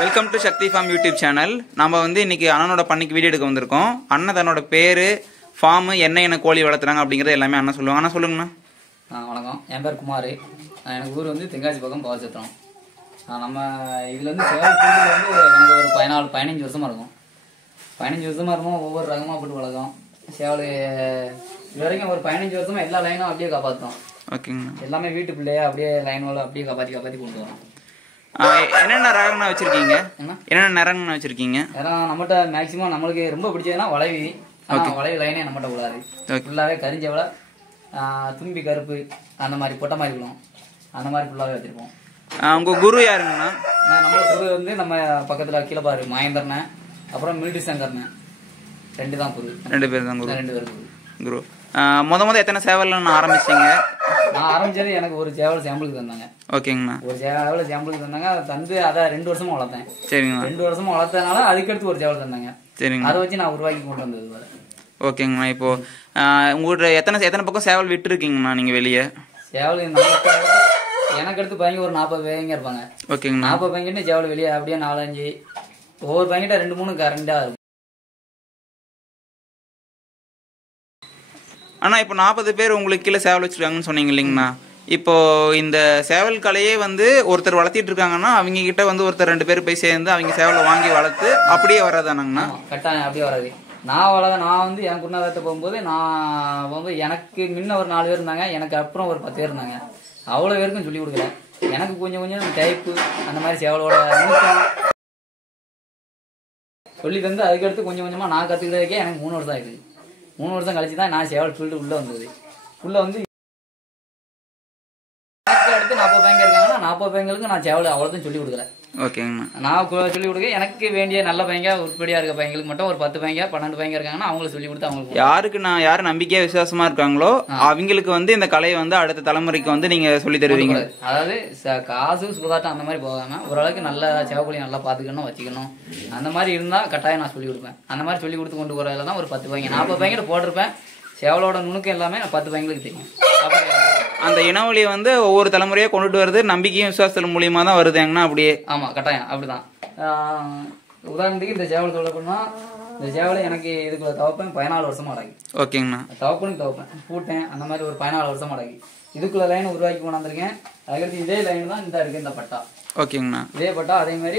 Welcome to Sakthi farm YouTube channel. நம்ம வந்து இன்னைக்கு அண்ணனோட பண்ணைக்கு வீடியோ எடுக்க வந்திருக்கோம். அண்ணன் தன்னோட பேர், ஃபார்மு, என்ன கோழி வளர்த்துறாங்க அப்படிங்கிறது எல்லாமே அண்ணன் சொல்லுவாங்க. அண்ணா சொல்லுங்கண்ணா. வணக்கம், என் பேர் குமார். எனக்கு ஊர் வந்து தென்காசி பக்கம் பவச்சத்திரம். நம்ம இதில் வந்து சேவல் ஃபீல்டில் வந்து எனக்கு ஒரு 15 வருஷமாக இருக்கும். 15 வருஷமாக இருக்கும். ஒவ்வொரு ரகமாக போட்டு வளர்க்கும் சேவல். இது வரைக்கும் ஒரு 15 வருஷமாக எல்லா லைனும் அப்படியே காப்பாற்றோம். ஓகேங்கண்ணா. எல்லாமே வீட்டு பிள்ளையா அப்படியே லைனோட அப்படியே காப்பாற்றி கொண்டு வரோம். என்னென்ன ரகங்கண்ணா வச்சுருக்கீங்க? என்னென்ன நிறங்கண்ணா வச்சுருக்கீங்க? ஏன்னா நம்மகிட்ட மேக்ஸிமம் நம்மளுக்கு ரொம்ப பிடிச்சதுன்னா வளைவி. வளைவி லைனே நம்மகிட்ட கூடாது. ஃபுல்லாகவே கரிஞ்சவளை, தும்பி கருப்பு, அந்த மாதிரி பொட்டை மாதிரி இருக்கணும். அந்த மாதிரி ஃபுல்லாகவே வச்சுருப்போம். உங்கள் குரு யாருங்கண்ணா? நம்ம குரு வந்து நம்ம பக்கத்தில் கீழே பாரு மகேந்திரனை, அப்புறம் மிலிட்ரி சங்கர்னு 2 தான் குரு. 2 பேர் தான் குரு. 2 பேர் குரு. முத எத்தனை சேவல் ஆரம்பிச்சிங்க? நான் ஆரம்பிச்சது எனக்கு ஒரு சேவல் சாம்பிளுக்கு தந்தாங்க. ஓகேங்கண்ணா. ஒரு சேவல் சாம்பிளுக்கு தந்தாங்க. அதை தந்து அதை 2 வருஷமா வளர்த்தேன். சரிங்கண்ணா. 2 வருஷமா வளர்த்ததுனால அதுக்கடுத்து ஒரு சேவல் தந்தாங்க. சரிங்க. அதை வச்சு நான் உருவாக்கி கொண்டு வந்தது வேற. ஓகேங்கண்ணா. இப்போ உங்கள்கிட்ட எத்தனை பக்கம் சேவல் விட்டுருக்கீங்கண்ணா நீங்கள் வெளியே? சேவல் எனக்கு அடுத்து பையங்க ஒரு 40 பையங்க இருப்பாங்க. ஓகேங்கண்ணா. 40 பையன்கிட்ட சேவல் வெளியே அப்படியே 4-5 ஒவ்வொரு பையன்கிட்ட 2-3 கரண்டா இருக்கும். அண்ணா இப்போ 40 பேர் உங்களுக்கு கீழே சேவல் வச்சுருக்காங்கன்னு சொன்னீங்க இல்லைங்கண்ணா. இப்போ இந்த சேவல் கலையே வந்து ஒருத்தர் வளர்த்திட்டு இருக்காங்கன்னா அவங்க கிட்ட வந்து ஒருத்தர் 2 பேர் போய் சேர்ந்து அவங்க சேவலை வாங்கி வளர்த்து அப்படியே வராதானாங்கண்ணா? கட்டாயம் அப்படியே வராது. நான் வந்து என் குருநாதத்தை போகும்போது நான் வந்து எனக்கு முன்ன ஒரு 4 பேர் இருந்தாங்க. எனக்கு அப்புறம் ஒரு 10 பேர் இருந்தாங்க. அவ்வளோ பேருக்கும் சொல்லி கொடுக்கல. எனக்கு கொஞ்சம் டைப்பு அந்த மாதிரி சேவலோட சொல்லி தந்து அதுக்கடுத்து கொஞ்சமாக நான் கற்றுக்கிறதுக்கே எனக்கு 3 வருஷம் ஆயிடுது. 3 வருஷம் கழிச்சு தான் நான் சேவல் ஃபீல்டு உள்ளே வந்தது. உள்ளே வந்து அடுத்து 40 பையங்க இருக்காங்கன்னா 40 பையங்களுக்கு நான் சேவல் அவ்வளோதான் சொல்லி கொடுக்கல. ஓகேங்கண்ணா. நான் சொல்லி கொடுக்க எனக்கு வேண்டிய நல்ல பையங்க உருப்படியாக இருக்க பையங்களுக்கு மட்டும் ஒரு 10 பையங்க 12 பையங்க இருக்காங்கன்னா அவங்களுக்கு சொல்லி கொடுத்து அவங்களுக்கு யாரு நம்பிக்கையா விசுவாசமா இருக்காங்களோ அவங்களுக்கு வந்து இந்த கலையை வந்து அடுத்த தலைமுறைக்கு வந்து நீங்க சொல்லி தருவீங்க. அதாவது காசு சுதாட்டம் அந்த மாதிரி போகாம ஓரளவுக்கு நல்ல சேவக்கொழி நல்லா பாத்துக்கணும் வச்சுக்கணும். அந்த மாதிரி இருந்தா கட்டாயம் நான் சொல்லி கொடுப்பேன். அந்த மாதிரி சொல்லி கொடுத்து கொண்டு போறதுல தான் ஒரு 10 பையங்க 40 பையங்கிட்ட போட்டிருப்பேன். சேவலோட நுணுக்கம் எல்லாமே 10 பையங்களுக்கு தெரியும். அந்த இனவழியை வந்து ஒவ்வொரு தலைமுறையா கொண்டுட்டு வருது நம்பிக்கையும் விசுவாசத்தின் மூலியமா தான் வருதுங்கன்னா அப்படியே. ஆமா, கட்டாயம் அப்படிதான். உதாரணத்துக்கு இந்த சேவல் சொல்லப்போனா இந்த சேவலை எனக்கு இதுக்குள்ள தவப்பேன் 14 வருஷமா அடங்கி. ஓகேங்கண்ணா. தவப்பேன் பூட்டேன் அந்த மாதிரி ஒரு 14 வருஷமா அடங்கி இதுக்குள்ள லைன் உருவாக்கி கொண்டாந்துருக்கேன். அதுக்கடுத்து இதே லைன் தான் இந்த இருக்கு இந்த பட்டா. ஓகேங்கண்ணா. இதே பட்டா அதே மாதிரி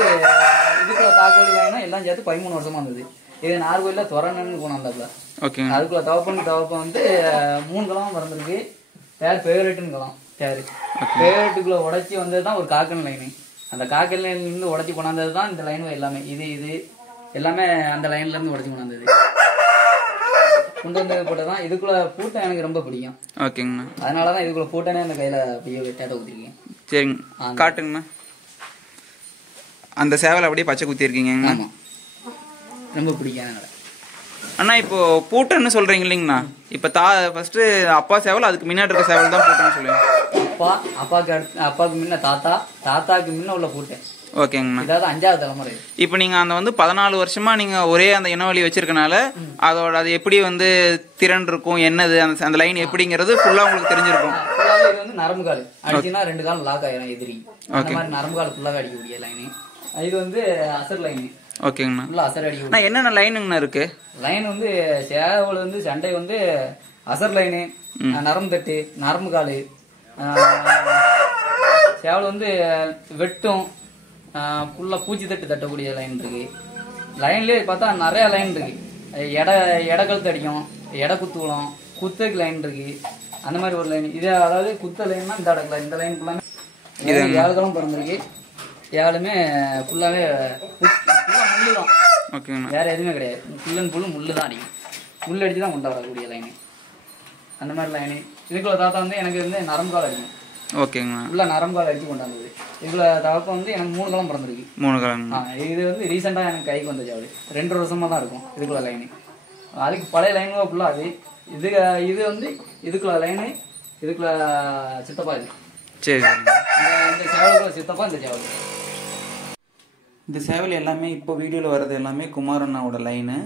இதுக்குள்ள தாக்கோலி லைனும் எல்லாம் சேர்த்து 13 வருஷமா இருந்தது. இது நார்கோயில துறன்னு கொண்டாந்தாப்புல. ஓகேங்க. அதுக்குள்ள தவப்பம் வந்து 3 களம் பிறந்திருக்கு. பேர் ஃபேவரேட்டுன்னு களம். பேரு ஃபேவரேட்டுக்குள்ள உடைச்சி வந்தது தான் ஒரு காக்கன் லைனு. அந்த காக்கன் லைன்ல இருந்து உடைச்சி கொண்டாந்தது தான் இந்த லைனும் எல்லாமே. இது எல்லாமே அந்த லைன்ல இருந்து உடைச்சி கொண்டாந்தது கொண்டு வந்தது போட்டதான். இதுக்குள்ள பூட்டம் எனக்கு ரொம்ப பிடிக்கும். ஓகேங்கண்ணா. அதனாலதான் இதுக்குள்ள பூட்டனே அந்த கையில அப்படியே டேட்டா ஊத்திருக்கேன். சரிங்க, காட்டுங்கண்ணா. அந்த சேவல் அப்படியே பச்சை குத்தி இருக்கீங்க. ஆமா, ரொம்ப பிடிக்கும். அண்ணா இப்போ பூட்டன்னு சொல்றீங்க இல்லைங்கண்ணா. இப்ப ஃபர்ஸ்ட் அப்பா சேவல் அதுக்கு முன்னாடி இருக்க சேவல் தான் பூட்டன்னு சொல்லுவீங்க. அப்பாவுக்கு முன்ன தாத்தாக்கு முன்ன உள்ள பூட்டேன். ஓகேங்கண்ணா. இதாவது 5வது தலைமுறை. இப்போ நீங்க அந்த வந்து 14 வருஷமா நீங்க ஒரே அந்த இனவழி வச்சிருக்கனால அதோட அது எப்படி வந்து திறன் இருக்கும் என்னது அந்த லைன் எப்படிங்கிறது ஃபுல்லா உங்களுக்கு தெரிஞ்சிருக்கும். இது வந்து நரம்பு கால் அடிச்சுன்னா 2 கால் லாக் ஆயிரும் எதிரி. அந்த மாதிரி நரம்பு கால் ஃபுல்லாவே அடிக்கக்கூடிய லைனு. இது வந்து அசர் லைனு. ஓகேங்கண்ணா. அசர் அடிக்க என்னென்ன லைனுங்கண்ணா இருக்கு? லைன் வந்து சேவல் வந்து சண்டை வந்து அசர் லைனு, நரம்பு தட்டு, நரம்பு காலு. சேவல் வந்து வெட்டும் ஃபுல்லா பூச்சி தட்டக்கூடிய லைன் இருக்கு. லைன்லயே பார்த்தா நிறைய லைன் இருக்கு. எடை கழுத்து அடிக்கும், எடை குத்துவலம், குத்துக்கு லைன் இருக்கு. அந்த மாதிரி ஒரு லைன் இது. அதாவது குத்த லைன்னா இந்த இடத்துல இந்த லைன் ஃபுல்லாமே 7 களம் பிறந்திருக்கு. 7மே ஃபுல்லாவே முள்ளு தான். ஓகேங்கண்ணா. வேற எதுவுமே கிடையாது. ஃபுல்லு முள்ளு தான் அடிக்கும். முள்ளு அடிச்சு தான் கொண்டு வரக்கூடிய லைனு. அந்த மாதிரி லைனு. இதுக்குள்ள தாத்தா வந்து எனக்கு வந்து நரம்பு கால் அடிக்கும். ஓகேங்கண்ணா. உள்ள நரம்பு கால் அடிச்சு கொண்டாந்தது. இதுக்குள்ள தகப்ப வந்து எனக்கு 3 களம் பிறந்திருக்கு. 3 களம். இது வந்து ரீசெண்டா எனக்கு கைக்கு வந்த சேவல். 2 வருஷமா தான் இருக்கும் இதுக்குள்ள லைனு. அதுக்கு பழைய லைனும் ஃபுல்லா அது. இது வந்து இதுக்குள்ள லைனு, இதுக்குள்ள சித்தப்பா. இது சரி. இந்த சேவலுக்குள்ள சித்தப்பா இந்த சேவல். இந்த சேவல் எல்லாமே இப்போ வீடியோவில் வர்றது எல்லாமே குமார் அண்ணாவோட லைனு.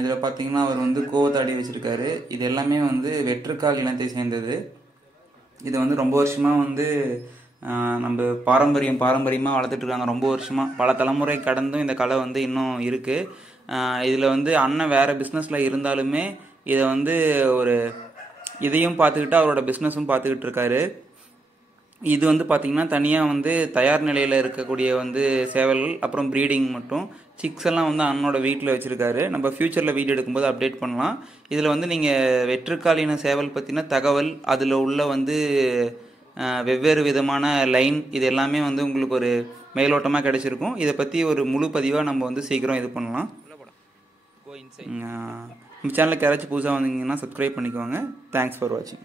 இதில் பார்த்தீங்கன்னா அவர் வந்து கோவத்தாடி வச்சுருக்காரு. இது எல்லாமே வந்து வெற்றுக்கால் இனத்தை சேர்ந்தது. இது வந்து ரொம்ப வருஷமாக வந்து நம்ம பாரம்பரியமாக வளர்த்துட்ருக்காங்க ரொம்ப வருஷமாக. பல தலைமுறை கடந்தும் இந்த கலை வந்து இன்னும் இருக்குது. இதில் வந்து அண்ணன் வேறு பிஸ்னஸில் இருந்தாலுமே இதை வந்து ஒரு இதையும் பார்த்துக்கிட்டு அவரோட பிஸ்னஸும் பார்த்துக்கிட்டு இருக்காரு. இது வந்து பார்த்திங்கன்னா தனியாக வந்து தயார் நிலையில் இருக்கக்கூடிய வந்து சேவல்கள், அப்புறம் ப்ரீடிங் மட்டும் சிக்ஸ் எல்லாம் வந்து அண்ணனோட வீட்டில் வச்சுருக்காரு. நம்ம ஃப்யூச்சரில் வீடியோ எடுக்கும்போது அப்டேட் பண்ணலாம். இதில் வந்து நீங்கள் வெற்றுக்காலின சேவல் பற்றின தகவல், அதில் உள்ள வந்து வெவ்வேறு விதமான லைன், இது எல்லாமே வந்து உங்களுக்கு ஒரு மேலோட்டமாக கிடைச்சிருக்கும். இதை பற்றி ஒரு முழு பதிவாக நம்ம வந்து சீக்கிரம் இது பண்ணலாம். நம்ம சேனலுக்கு யாராச்சும் புதுசாக வந்தீங்கன்னா சப்ஸ்கிரைப் பண்ணிக்கோங்க. தேங்க்ஸ் ஃபார் வாட்சிங்.